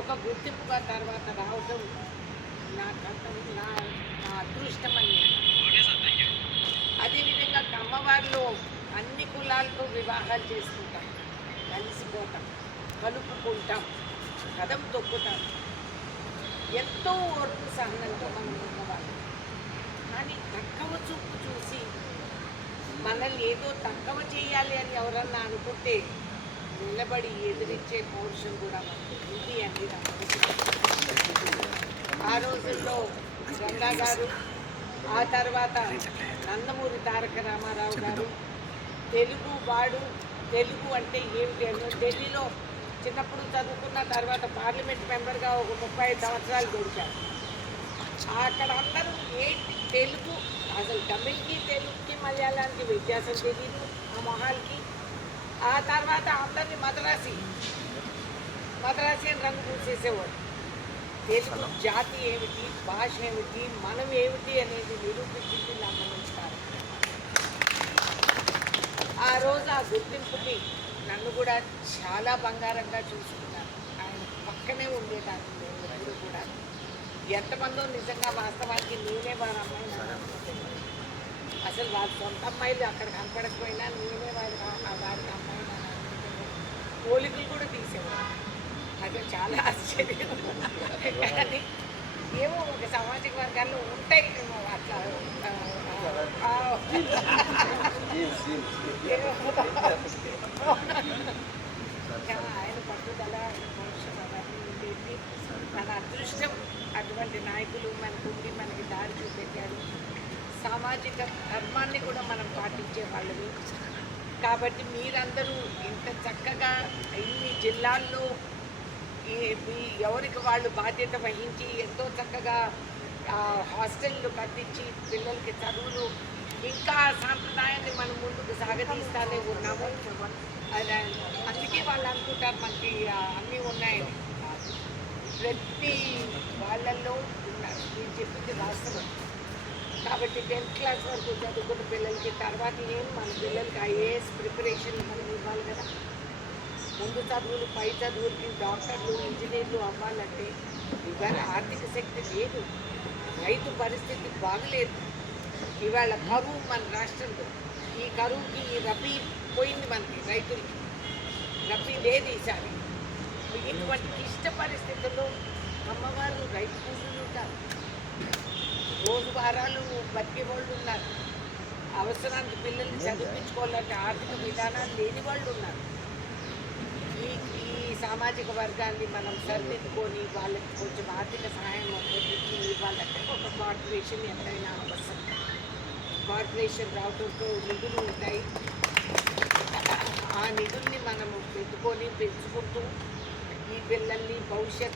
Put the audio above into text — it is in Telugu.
ఒక గుర్తింపుగా తర్వాత రావటం నా నా నా అదృష్టం అని. అదేవిధంగా కమ్మవారిలో అన్ని కులాలతో వివాహాలు చేసుకుంటాం, కలిసిపోతాం, కలుపుకుంటాం, కదం తొక్కుతాం. ఎంతో ఓర్పు సహనంతో మనం ఉన్నవాళ్ళు. కానీ తక్కువ చూపు చూసి మనల్ని ఏదో తక్కువ చేయాలి అని ఎవరన్నా అనుకుంటే నిలబడి ఎదిరించే పౌరుషం కూడా మనకు ఉంది అని ఆ రోజుల్లో గంగా గారు, ఆ తర్వాత నందమూరి తారక రామారావు గారు తెలుగు అంటే ఏమిటి అని ఢిల్లీలో చిన్నప్పుడు చదువుకున్న తర్వాత పార్లమెంట్ మెంబర్గా ఒక 35 సంవత్సరాలు గడిపారు. అక్కడ అందరూ ఏంటి తెలుగు, అసలు తమిళ్కి తెలుగుకి మలయాళానికి వ్యత్యాసం తెలియదు ఆ మొహాలకి. ఆ తర్వాత అందరినీ మద్రాసి అని రంగు పూసేసేవాడు. తెలుగు జాతి ఏమిటి, భాష ఏమిటి, మనం ఏమిటి అనేది నిరూపించింది నమ్మనిస్తారు. ఆ రోజు ఆ గుర్తింపుని నన్ను కూడా చాలా బంగారంగా చూసుకున్నారు. ఆయన పక్కనే ఉండేదాన్ని నేను ఎప్పుడు కూడా. ఎంతమందో నిజంగా వాస్తవానికి నేనే వారి అమ్మాయిని అనుకుంటున్నాను. అసలు వాళ్ళ సొంత అమ్మాయిలు అక్కడ కనపడకపోయినా నేనే వారికి అమ్మాయిని పోలికలు కూడా తీసేవారు. అది చాలా ఆశ్చర్యం. కానీ ఏమో ఒక సామాజిక వర్గాల్లో ఉంటాయి అట్లా ఆయన పట్టుదల మనుషులు అవన్నీ ఉండేది. మన అదృష్టం అటువంటి నాయకులు మనకుండి మనకి దారి చూపెట్టారు. సామాజిక ధర్మాన్ని కూడా మనం పాటించే వాళ్ళవి. కాబట్టి మీరందరూ ఇంత చక్కగా ఇన్ని జిల్లాల్లో ఎవరికి వాళ్ళు బాధ్యత వహించి ఎంతో చక్కగా హాస్టళ్ళు కట్టించి పిల్లలకి చదువులు ఇంకా సాంప్రదాయాన్ని మనం ముందుకు సాగతీస్తానే ఉన్నాము. అందుకే వాళ్ళు అనుకుంటారు మనకి అన్నీ ఉన్నాయని. ప్రతి వాళ్ళల్లో ఉన్నారు. నేను చెప్పింది వాస్తవం. కాబట్టి 10th క్లాస్ వరకు చదువుకున్న పిల్లలకి తర్వాత మన పిల్లలకి ఐఏఎస్ ప్రిపరేషన్ మనం ఇవ్వాలి కదా. ముందు చదువులు, పై చదువులకి డాక్టర్లు, ఇంజనీర్లు అవ్వాలంటే ఇవాళ ఆర్థిక శక్తి లేదు, రైతు పరిస్థితి బాగలేదు. ఇవాళ కరువు మన రాష్ట్రంలో. ఈ కరువుకి ఈ రబీ పోయింది, మనకి రైతులకి రబీ లేదు ఈసారి. ఇటువంటి క్లిష్ట పరిస్థితుల్లో అమ్మవారు రైతు కూలీలు ఉంటారు, రోజు వారాలు బతికే వాళ్ళు ఉన్నారు, అవసరానికి పిల్లల్ని చదివించుకోవాలంటే ఆర్థిక విధానాలు లేని వాళ్ళు ఉన్నారు. ఈ సామాజిక వర్గాన్ని మనం సరిదిద్దుకొని వాళ్ళకి కొంచెం ఆర్థిక సహాయం ఒక్కరికి ఇవ్వాలంటే ఒక కార్పొరేషన్ ఎంతైనా అవసరం. కార్పొరేషన్ రావడంతో నిధులు ఉంటాయి. ఆ నిధుల్ని మనము పెట్టుకొని పెంచుకుంటూ ఈ పిల్లల్ని భవిష్యత్